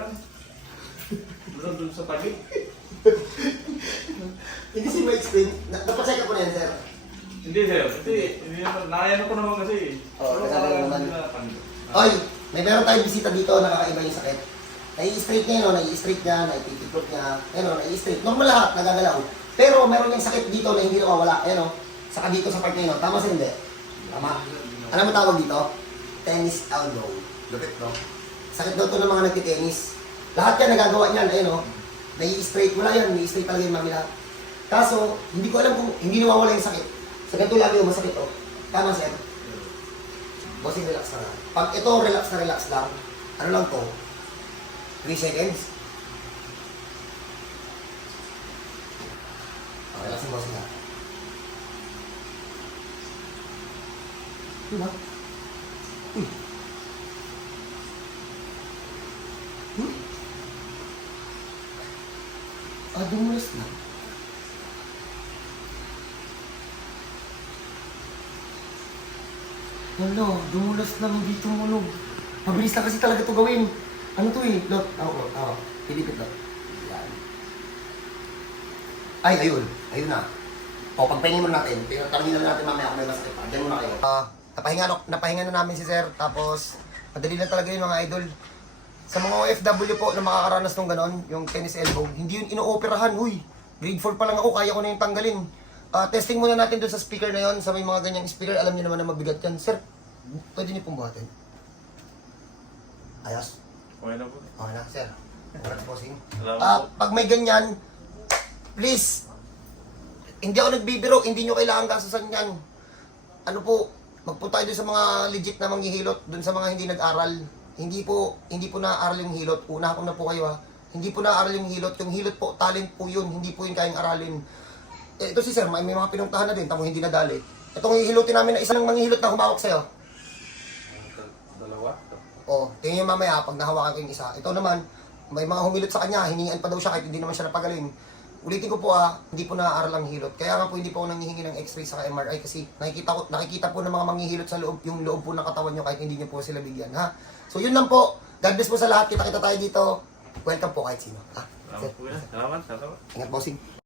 lang. Doon sa tabi. Hindi si ma-explain. Napacheck up po na yan, sir. Hindi sir, kasi naayan ko naman kasi. Oo, kasama naman. Oy, may meron tayong bisita dito, nakakaiba yung sakit. Nai-straight niya yun, nai-straight niya, nai-tipitrot niya, nai-straight. Normal lahat, nagagalaw. Pero meron yung sakit dito na hindi nawawala. Ayan o, saka dito sa part na yun. Tama sa hindi? Tama. Alam mo tawag dito? Tennis elbow. Lupit, no? Sakit daw to ng mga nagtitennis. Lahat yan nagagawa niyan, ayun o. Nai-straight, wala yan, nai-straight talaga yung mami lahat. Kaso, hindi ko alam kung hindi nawawala yung sakit. Sa ganito lagi yung masakit o. Tama, sir? Bossing, relax na lang. Pag ito, relax na relax lang, ano lang to? 3 seconds. Okay, relax yung bossing na. Diba? Dumulas na. Wala, dumulas lang, hindi tumunog. Mabilis na kasi talaga ito gawin. Ano to eh? Look, ako. Pilipit lang. Yan. Ay, ayun. Ayun na. O, pagpahingin mo natin. Tanungin na natin mamaya kung may masakit pa. Diyan muna kayo. Napahinga na namin si sir. Tapos, madali lang talaga yun mga idol. Sa mga OFW po na makakaranas ng ganon, yung tennis elbow, hindi yun ino-operahan. Huy, grade 4 pa lang ako, kaya ko na yung tanggalin. Testing muna natin doon sa speaker na yon. Sa may mga ganyang speaker, alam niyo naman na mabigat yan. Sir, pwede niyo pong buhatin. Ayos. Okay na po. Okay na, sir. Congrats, bossing. Salamat po. Pag may ganyan, please, hindi ako nagbibiro, hindi nyo kailangan gastusan yan. Ano po, magpunta tayo doon sa mga legit na manghihilot, doon sa mga hindi nag-aral. Hindi po na-aral yung hilot. Una ko na po kayo ha. Hindi po na-aral yung hilot. Yung hilot po, talent po yun. Hindi po yun kayang aralin. Ito si sir, may mga pinuntahan na din. Tamo hindi nadali. Itong hihilutin namin na isa ng manghihilot na humawak sa'yo. Dalawa? O, tingnan nyo mamaya pag nahawakan ko yung isa. Ito naman, may mga humilot sa kanya. Hiningan pa daw siya kahit hindi naman siya napagaling. Ulitin ko po hindi po na-aaral ang hilot. Kaya nga po hindi po ako nanghihingi ng x-ray sa MRI kasi nakikita po ng mga manghihilot sa loob, yung loob po ng katawan nyo kahit hindi nyo po sila bigyan. Ha? So yun lang po. God bless po sa lahat. Kita-kita tayo dito. Welcome po kahit sino. Ha? Salamat po yan. Salamat. Ingat, bossing.